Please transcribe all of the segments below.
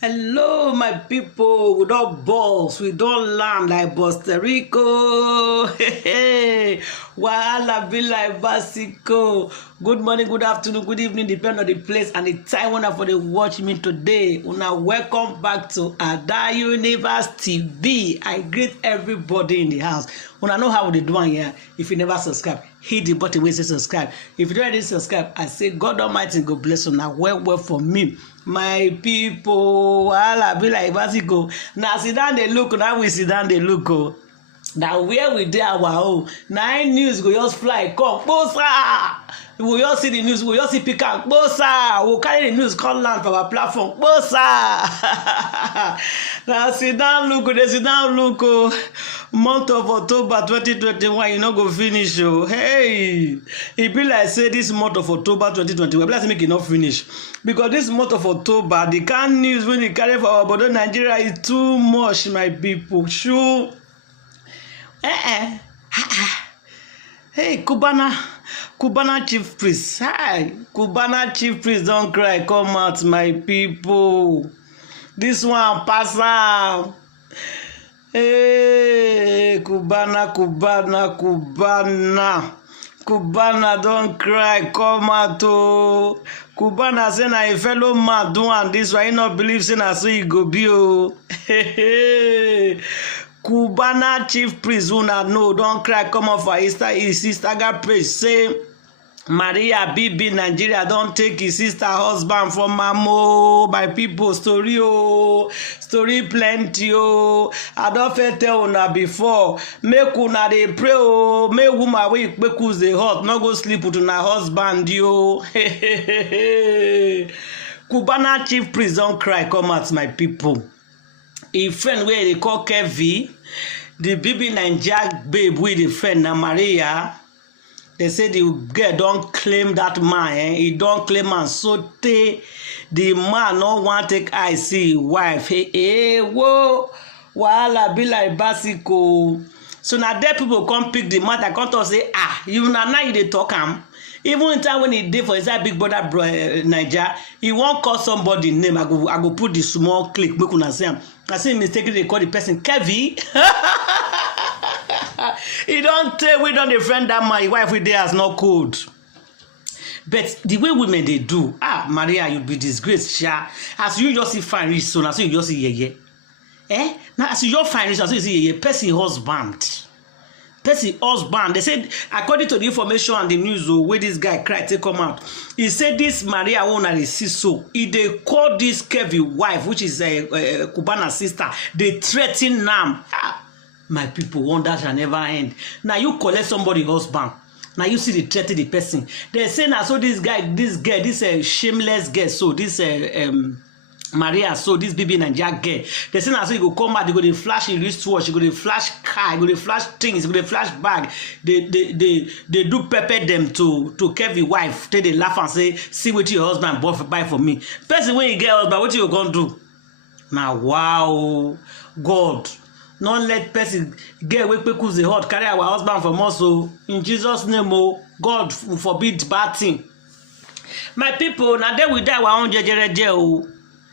Hello, my people. We don't boss. We don't land like Costa Rico. Wahala be like Basico. Good morning, good afternoon, good evening, depending on the place and the time when for the watch me today. Una welcome back to Ada Universe TV. I greet everybody in the house. Una know how they do here. If you never subscribe, hit the button where it says subscribe. If you don't already subscribe, I say God Almighty go bless you. Now well for me. My people, wahala be like Basico. Now sit down they look. Now we sit down they look. Oh. Now where we dey our own. Now news go just fly come. Bosa! We just see the news. We just see pick up. Bosa! We carry the news come land for our platform. Bosa! Now sit down look. They sit down look. Month of October 2021, you no go finish. Oh, hey! It be like say this month of October 2021, let's make it not finish because this month of October, the kind news when you carry for our border Nigeria is too much, my people. Sure. Hey, Cubana chief priest. Hi, Cubana chief priest, don't cry. Come out, my people. This one pass out. Hey, Cubana, don't cry, come out. Oh. Cubana say na a fellow man do and this why he not believe say na so he go be. Oh. Cubana chief priest una no don't cry, come out for his Instagram page say Maria Bibi Nigeria don't take his sister husband from Mamo. My people, story plenty. I don't fit tell una before. Make una dey pray. Make woman wey ikpekus dey hot no go sleep with una husband. Cubana chief priest don't cry, come out, my people. A friend where they call Kevi, the Bibi Nigeria babe with the friend na Maria. They say the girl don't claim that man. He don't claim man. So the man no want take I see wife. Hey, whoa. Wahala be like Basico. So now there people come pick the matter. Come to say, you now you dey talk am. Even in time when he did for inside Big Brother Niger, he won't call somebody name. I go put the small click. Make una say am. I say mistakenly they call the person Kevi. He don't tell we don't defend that my wife with there as no code. But the way women they do, Maria, you'll be disgraced, sha. As you just see fine rich son, as you just see yeah. Now as you just fine rich, as you see yeah, person husband. They said, according to the information and the news where this guy cried to come out, he said this Maria owner is so. If they call this Kevi wife, which is a Cubana sister, they threaten them. My people, wonder shall never end. Now you collect somebody husband. Now you see the threaten the person. They say now so this girl, this shameless girl. So this Maria, so this Bibi Nigeria girl. They say now so you go come back, they go to flash in wristwatch, you go to flash car, you go to flash things, you go to flash bag. They do pepper them to Kevi wife. They laugh and say, see what your husband buy for me. Person when you get husband, what you gonna do? Now wow, God. Not let person get away because the hot carry our husband from us. So in Jesus' name, God forbid bad thing. My people, now then we die our own jejereje.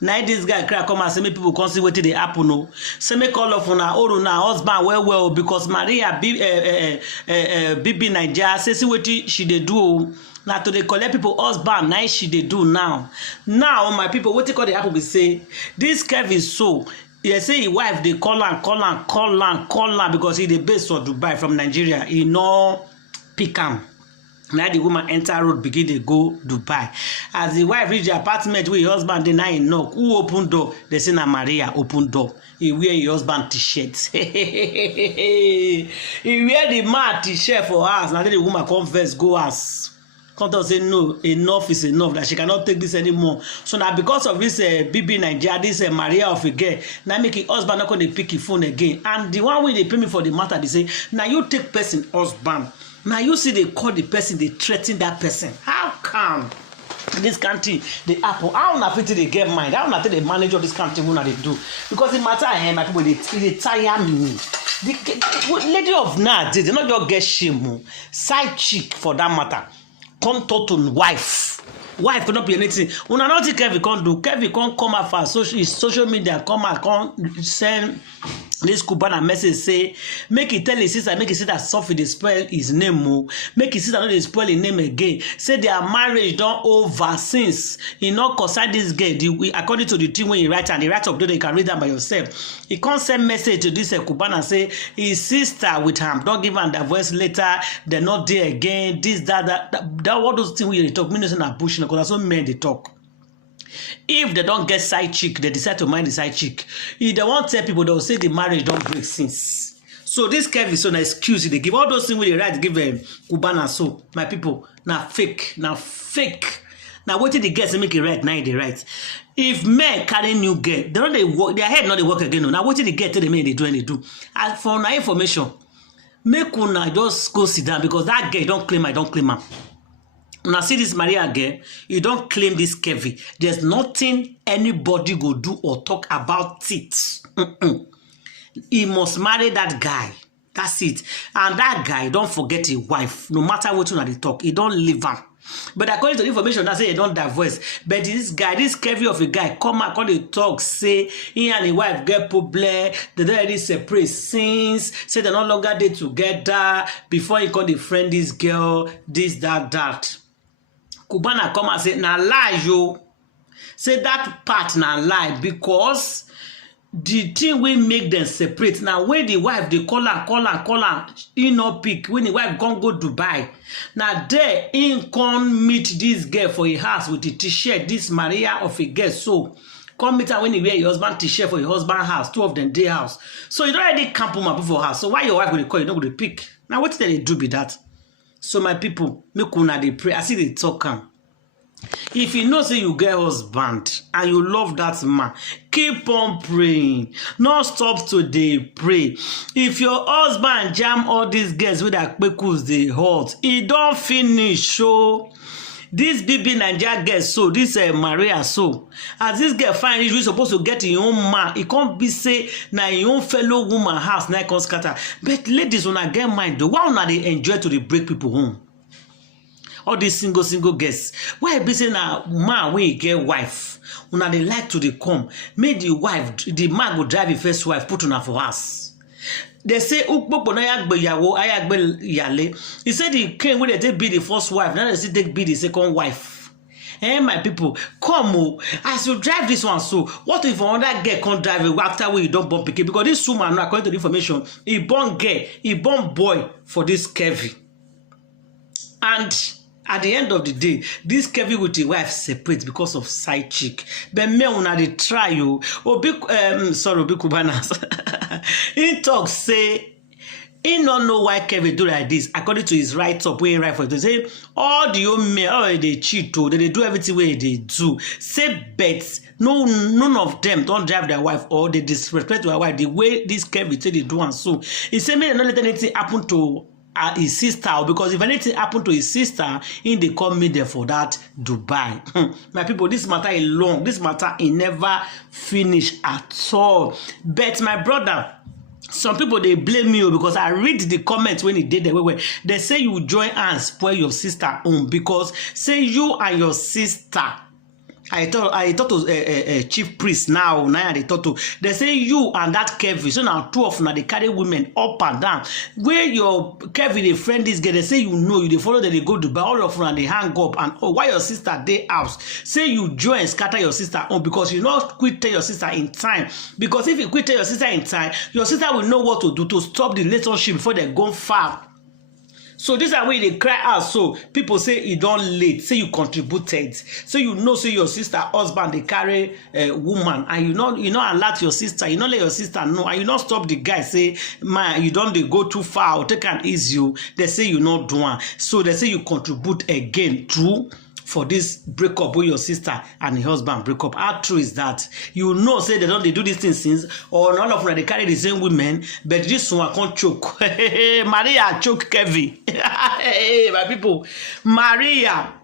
Now this guy cry come and say me people come see what they happen. No, say me call off on our husband well because Maria Bibi Nigeria say see what she they do. Now to they collect people husband now she they do now. Now my people, what they call the happen we say this Kevin so. They say his wife they call because he the base for Dubai from Nigeria. He no pick him. Now the woman enter road begin to go Dubai. As the wife reach the apartment with her husband, they now knock. Who open door? They say na Maria open door. He wear your husband t-shirt. He wear the man t-shirt for us. Now the woman come first go us. Come to say no, enough is enough, that she cannot take this anymore. So now because of this Bibi Nigeria, this Maria of a girl, now make it husband not going to pick his phone again. And the one way they pay me for the matter, they say, now you take person husband. Now you see they call the person, they threaten that person. How come this country the apple? How not fit they get mind? How not they manage all this country what they do? Because it matter my people they tire me. The lady of Nad, they not just get shame, side chick for that matter. Come to wife. Wife cannot be anything. Una not think Kevin can't do. Kevin can't come out for social media, come out, can't send this Cubana message say, make it tell his sister, make his sister Sophie they spoil his name, make his sister not they spoil his name again. Say their marriage don't over since. He not concern this girl. According to the thing when you write and the write up, you can read them by yourself. He can't send message to this Cubana say his sister with him. Don't give him the voice later. They're not there again. This, that what those things we talk. Me no say na bush because that's what men they talk. If they don't get side chick, they decide to mind the side chick. If they won't tell people, they will say the marriage don't break since. So this Kevin, so an excuse they give all those things we write, give Cubana. So my people, now fake. Now what did they get to make it right? Now they right. If men carry new girl, they don't they work. Their head not they work again. Now what did they get to the men they do and they do? As for my information, make una just go sit down because that girl don't claim I don't claim her. Now see this Maria girl, you don't claim this Kevin. There's nothing anybody go do or talk about it. He must marry that guy. That's it. And that guy, don't forget his wife. No matter what you they talk, he don't leave her. But according to the information, that say he don't divorce. But this guy, this Kevin of a guy, come and call the talk, say he and his wife get problem. They don't already separate since. Say they're no longer there together. Before he called the friend this girl, this, that. Cubana come and say, na lie, yo. Say that part na lie because the thing will make them separate. Now, when the wife, they call her, he no pick. When the wife can't go Dubai. Now, there, he can meet this girl for a house with the t-shirt, this Maria of a girl. So, come meet her when you wear your husband t-shirt for your husband house, two of them day house. So, you don't already camp on my before house. So, why your wife going to call you? Not going to pick. Now, what did they do with that? So my people, make una dey pray. I see they talk am. If you know say you get husband and you love that man, keep on praying. Not stop to dey pray. If your husband jam all these girls with their kpekus dey hot, e don finish. So this BB Nigeria girl, so this Maria, so as this girl find it, we supposed to get your own man. It can't be say na your own fellow woman house na come scatter. But ladies, when I get mind, though, why una dey enjoy to dey break people home? All these single girls. Why be say na man when he get wife, una dey like to dey come. Make the wife, the man go drive the first wife, put una for house. They say ukpopo na yagbe yawo ayagbe yale. He said the king when they be the first wife, now they say they be the second wife. My people, come as you drive this one, so what if another girl can't drive it after when you don't born pikin? Because this woman, according to the information, he born girl, he born boy for this Kevin. And at the end of the day, this Kevin with his wife separate because of side chick. But me una dey try you. Obi Cubana. He talk say he don't know why Kevin do like this. According to his write-up, when he write for it, they say all the old men, all they cheat, they do everything where they do. Say bet none of them don't drive their wife or they disrespect their wife the way this Kevin say they do and so. He say me not let anything happen to his sister, because if anything happened to his sister, they call me there for that Dubai. My people, this matter is long. This matter is never finished at all. But my brother, some people they blame you because I read the comments when he did the way they say you join and spoil your sister home because say you and your sister. I thought to chief priest now they thought to they say you and that Kevin, so now two of them they carry women up and down. Where your Kevin they friend this girl, they say you know you they follow them, they go to buy all of them and they hang up and why your sister they house say you join scatter your sister home because you not quit tell your sister in time, because if you quit tell your sister in time, your sister will know what to do to stop the relationship before they go far. So this is why they cry out. So people say it don't late. Say you contributed. So you know, say your sister husband they carry a woman, and you not alert your sister. You not let your sister know, and you not stop the guy. Say man, you don't they go too far or take an easy. They say you not doing. So they say you contribute again. True. For this breakup with your sister and the husband breakup. How true is that? You know, say they do these things since, or all of them they carry the same women, but this one can't choke. Maria choke Kevin. My people, Maria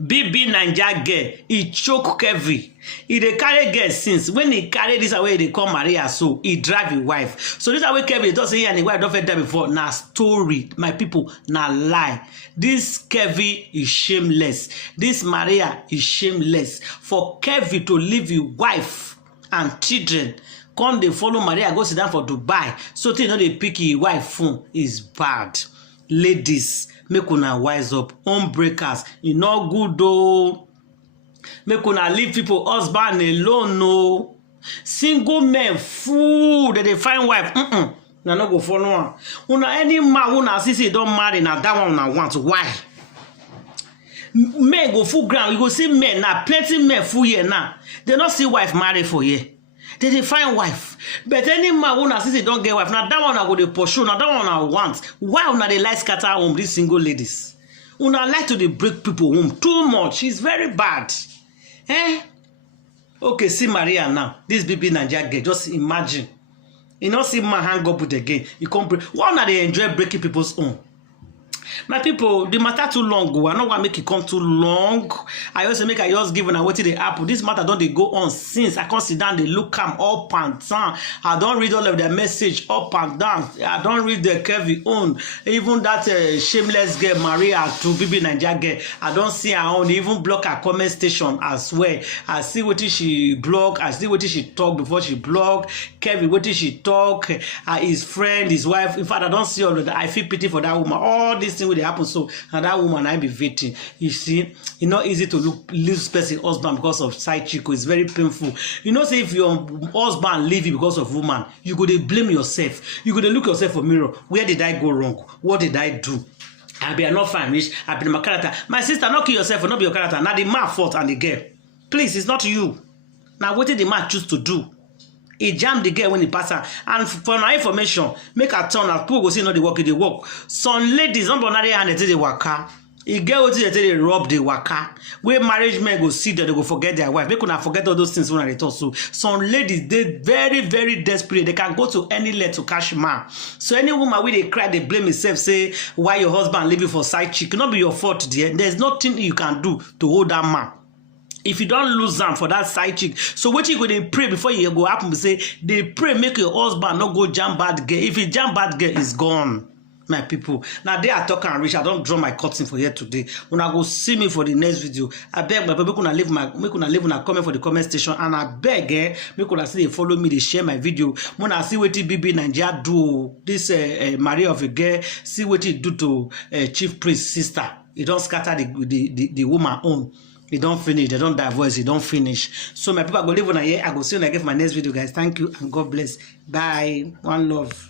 BB Naija girl, he choke Kevin. He dey carry girl since. When he carry this away, they call Maria, so he drive his wife. So this away Kevin does say, and his wife don't fit there before. Now story, my people, now lie. This Kevin is shameless. This Maria is shameless. For Kevin to leave his wife and children, come they follow Maria, go sit down for Dubai. So they know they pick his wife phone is bad. Ladies, make una wise up. Homebreakers, you know good though. Make una leave people husband alone no. Single men fool that they find wife. Na no go follow one. Una any man una see say don't marry na that one una want. Why? Men go full ground. You go see men now. Plenty men full here now. They not see wife marry for here. They find wife. But any man una see say don't get wife. Now that one I go dey pursue. Now that one I want. Why una dey like scatter home these single ladies? Una like to dey break people home too much. It's very bad. Eh? Okay, see Maria now. This BB Naija girl. Just imagine. You know, see man hang up with the game. You can't break. Why not they enjoy breaking people's home? My people, the matter too long. I don't want to make it come too long. I also make I just give and I wait till the apple. This matter don't they go on since I can't sit down. They look come up and down. I don't read all of their message up and down. I don't read the Kevin own. Even that shameless girl Maria to BB Naija girl. I don't see her own. They even block her comment station as well. I see what she blog. I see what she talk before she blog. Kevin what she talk. His friend, his wife. In fact, I don't see all of that. I feel pity for that woman. All these things will happen. So and that woman I be victim. You see, it's not easy to lose person husband because of side chick. It's very painful. You know, say if your husband leave you because of woman, you go to blame yourself. You go to look yourself for mirror. Where did I go wrong? What did I do? I be not fine rich. I be my character. My sister, not kill yourself or not be your character. Now the man fault and the girl. Please, it's not you. Now what did the man choose to do? He jammed the girl when he passed her. And for my information, make a turn out. People go see not the work, they work. Some ladies, don't bother hand they waka. A girl will they rob the waka. Where marriage men go see that they go forget their wife. They could not forget all those things when they talk. So some ladies, they very, very desperate. They can go to any length to cash man. So any woman when they cry, they blame themselves, say why your husband leave you for side chick. Not be your fault, dear. There's nothing you can do to hold that man. If you don't lose them for that side chick, so what you go they pray before you go up and say they pray make your husband not go jam bad girl. If you jam bad girl, is gone, my people. Now they are talking rich. I don't draw my curtain for here today. When I go see me for the next video, I beg my people gonna leave a comment for the comment station, and I beg make una see they follow me, they share my video. When I see what BB Naija do this Maria of a girl, see what he do to Chief Priest sister. He don't scatter the woman own. They don't finish, they don't divorce, they don't finish. So my people, I go live on here. I go see you again for my next video, guys. Thank you and God bless. Bye. One love.